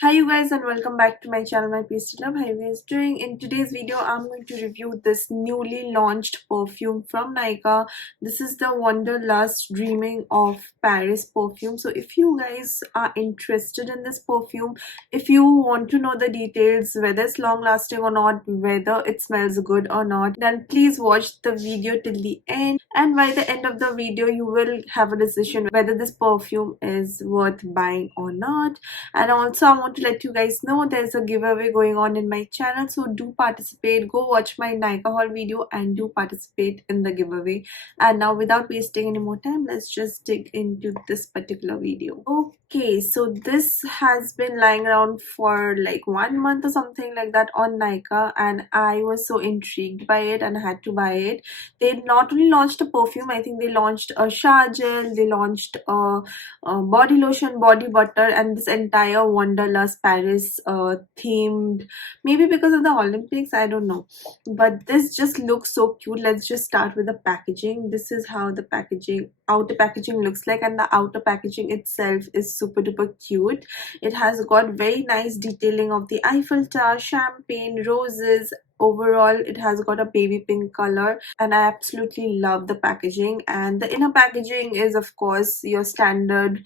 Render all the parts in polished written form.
Hi you guys and welcome back to my channel, my pasty love. How you guys doing? In today's video I'm going to review this newly launched perfume from Nykaa. This is the Wanderlust Dreaming of Paris perfume. So if you guys are interested in this perfume, if you want to know the details, whether it's long lasting or not, whether it smells good or not, then please watch the video till the end, and by the end of the video you will have a decision whether this perfume is worth buying or not. And also I want to let you guys know there's a giveaway going on in my channel, so do participate. Go watch my Nykaa haul video and do participate in the giveaway. And now without wasting any more time, let's just dig into this particular video. Okay, so this has been lying around for like 1 month or something like that on Nykaa, and I was so intrigued by it and I had to buy it. They not only launched a perfume, I think they launched a shower gel, they launched a body lotion, body butter, and this entire Wanderlust Paris themed, maybe because of the Olympics, I don't know, but this just looks so cute. Let's just start with the packaging. This is how the outer packaging looks like, and the outer packaging itself is super duper cute. It has got very nice detailing of the Eiffel Tower, champagne, roses. Overall it has got a baby pink color, and I absolutely love the packaging. And the inner packaging is of course your standard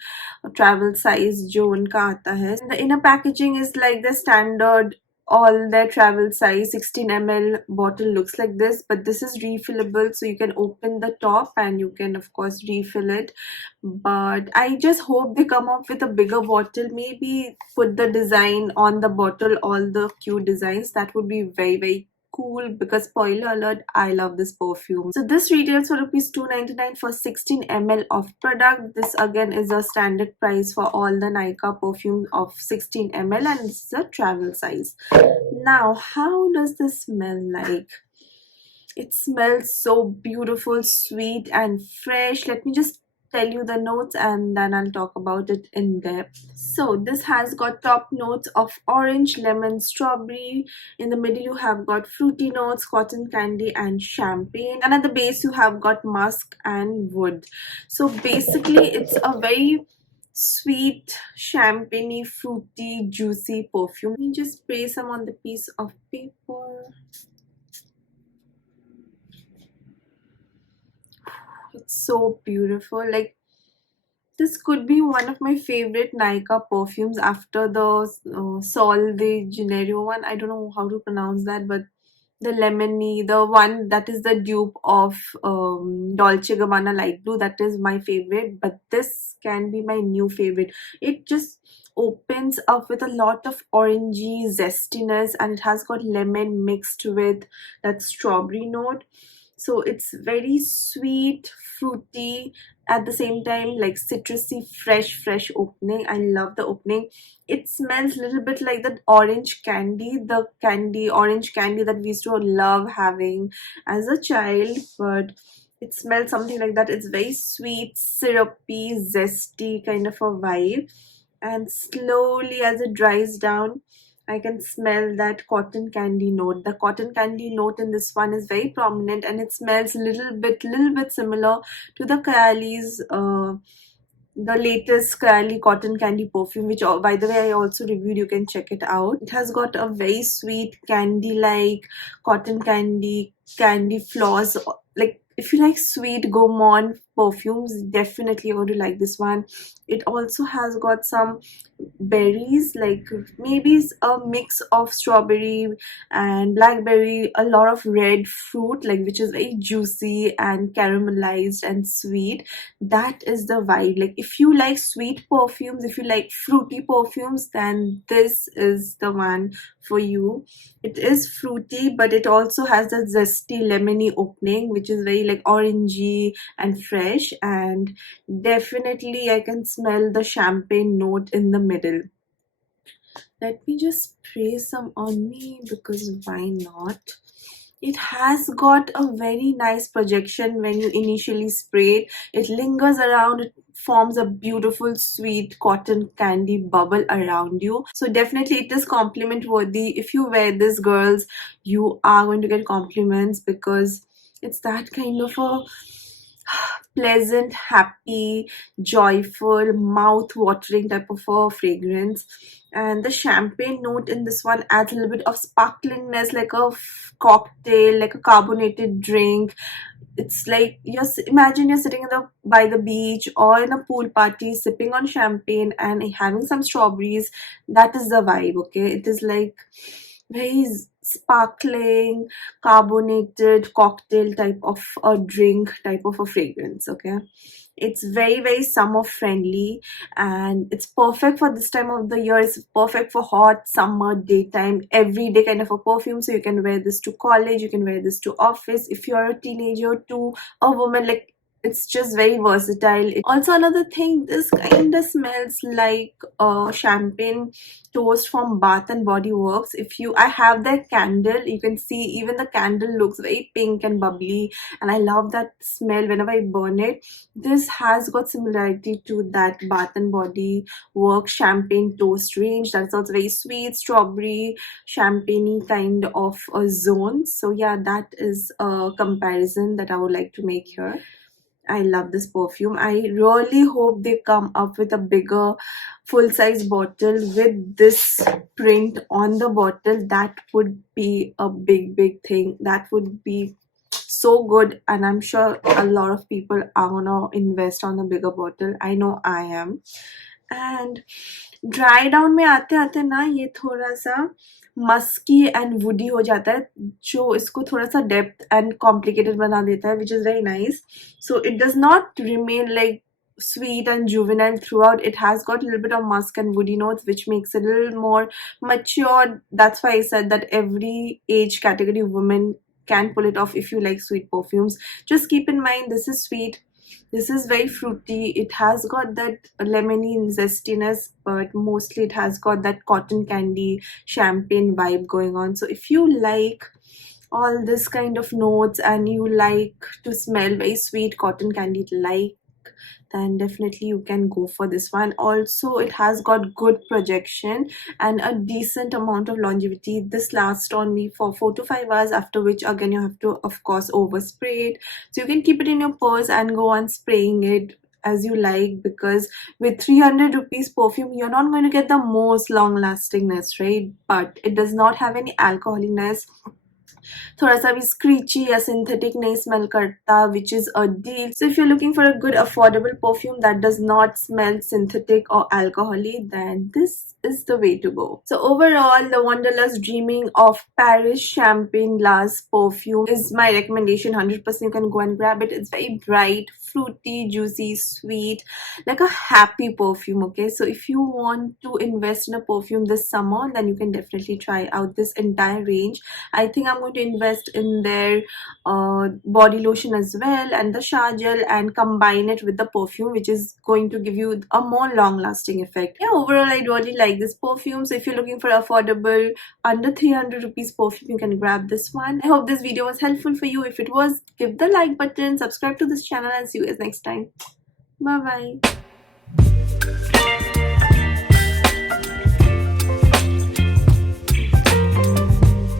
travel size जो उनका आता है. The inner packaging is like the standard all their travel size 16 ml bottle looks like this, but this is refillable, so you can open the top and you can of course refill it. But I just hope they come up with a bigger bottle, maybe put the design on the bottle, all the cute designs. That would be very cool, because spoiler alert, I love this perfume. So this retails for rupees 299 for 16 ml of product. This again is a standard price for all the Nykaa perfume of 16 ml, and this is a travel size. Now how does this smell like? It smells so beautiful, sweet and fresh. Let me just tell you the notes and then I'll talk about it in depth. So this has got top notes of orange, lemon, strawberry. In the middle you have got fruity notes, cotton candy and champagne, and at the base you have got musk and wood. So basically it's a very sweet, champagne-y, fruity, juicy perfume. Let me just spray some on the piece of paper. It's so beautiful. Like, this could be one of my favorite Nykaa perfumes after the Sol de Janeiro one. I don't know how to pronounce that, but the lemony, the one that is the dupe of Dolce Gabbana Light Blue, that is my favorite. But this can be my new favorite. It just opens up with a lot of orangey zestiness, and it has got lemon mixed with that strawberry note. So it's very sweet, fruity, at the same time like citrusy, fresh opening. I love the opening. It smells a little bit like the orange candy, orange candy that we used to love having as a child, but it smells something like that. It's very sweet, syrupy, zesty kind of a vibe, and slowly as it dries down I can smell that cotton candy note. The cotton candy note in this one is very prominent, and it smells a little bit similar to the Kayali's the latest Kylie cotton candy perfume, which by the way I also reviewed. You can check it out. It has got a very sweet candy like cotton candy floss. Like, if you like sweet gourmand perfumes, definitely you're going to like this one. It also has got some berries, like maybe it's a mix of strawberry and blackberry, a lot of red fruit, like, which is very juicy and caramelized and sweet. That is the vibe. Like, if you like sweet perfumes, if you like fruity perfumes, then this is the one for you. It is fruity, but it also has that zesty lemony opening, which is very like orangey and fresh, and definitely I can smell the champagne note in the middle. Let me just spray some on me, because why not? It has got a very nice projection when you initially spray it. It lingers around, it forms a beautiful sweet cotton candy bubble around you. So definitely it is compliment worthy. If you wear this, girls, you are going to get compliments, because it's that kind of a pleasant, happy, joyful, mouth-watering type of a fragrance. And the champagne note in this one adds a little bit of sparklingness, like a cocktail, like a carbonated drink. It's like imagine you're sitting by the beach or in a pool party sipping on champagne and having some strawberries. That is the vibe. Okay, it is like very sparkling, carbonated cocktail type of a drink, type of a fragrance. Okay, it's very summer friendly, and it's perfect for this time of the year. It's perfect for hot summer daytime everyday kind of a perfume. So you can wear this to college, you can wear this to office, if you're a teenager, to a woman. Like, it's just very versatile. Also, another thing, this kind of smells like champagne toast from Bath and Body Works. I have their candle, you can see even the candle looks very pink and bubbly, and I love that smell whenever I burn it. This has got similarity to that Bath and Body Works champagne toast range. That's also very sweet, strawberry, champagne kind of a zone. So yeah, that is a comparison that I would like to make here. I love this perfume. I really hope they come up with a bigger full-size bottle with this print on the bottle. That would be a big thing. That would be so good, and I'm sure a lot of people are gonna invest on a bigger bottle. I know I am. And dry down में आते आते ना ये थोड़ा सा Maski and woody हो जाता है, जो इसको थोड़ा सा डेप्थ एंड कॉम्प्लिकेटेड बना देता है, which is very nice. So it does not remain like sweet and juvenile throughout. It has got a little bit of musk and woody notes, which makes it a little more mature. That's why I said that every age category women can pull it off if you like sweet perfumes. Just keep in mind, this is sweet, this is very fruity, it has got that lemony zestiness, but mostly it has got that cotton candy champagne vibe going on. So if you like all this kind of notes and you like to smell very sweet cotton candy like, then definitely you can go for this one. Also, it has got good projection and a decent amount of longevity. This lasts on me for 4 to 5 hours, after which again you have to of course overspray it. So you can keep it in your purse and go on spraying it as you like, because with 300 rupees perfume you're not going to get the most long lastingness, right? But it does not have any alcoholiness, थोड़ा सा भी screechy या synthetic नहीं smell करता, which is a deal. So if you're looking for a good affordable perfume that does not smell synthetic or alcoholic, then this is the way to go. So overall, the Wanderlust Dreaming of Paris Champagne Glass perfume is my recommendation. 100% you can go and grab it. It's very bright, fruity, juicy, sweet, like a happy perfume. Okay, so if you want to invest in a perfume this summer, then you can definitely try out this entire range. I think I'm going to invest in their body lotion as well and the shower gel and combine it with the perfume, which is going to give you a more long lasting effect. Yeah, overall I really like this perfume. So if you're looking for affordable under 300 rupees perfume, you can grab this one. I hope this video was helpful for you. If it was, give the like button, subscribe to this channel, and see you guys next time. Bye bye.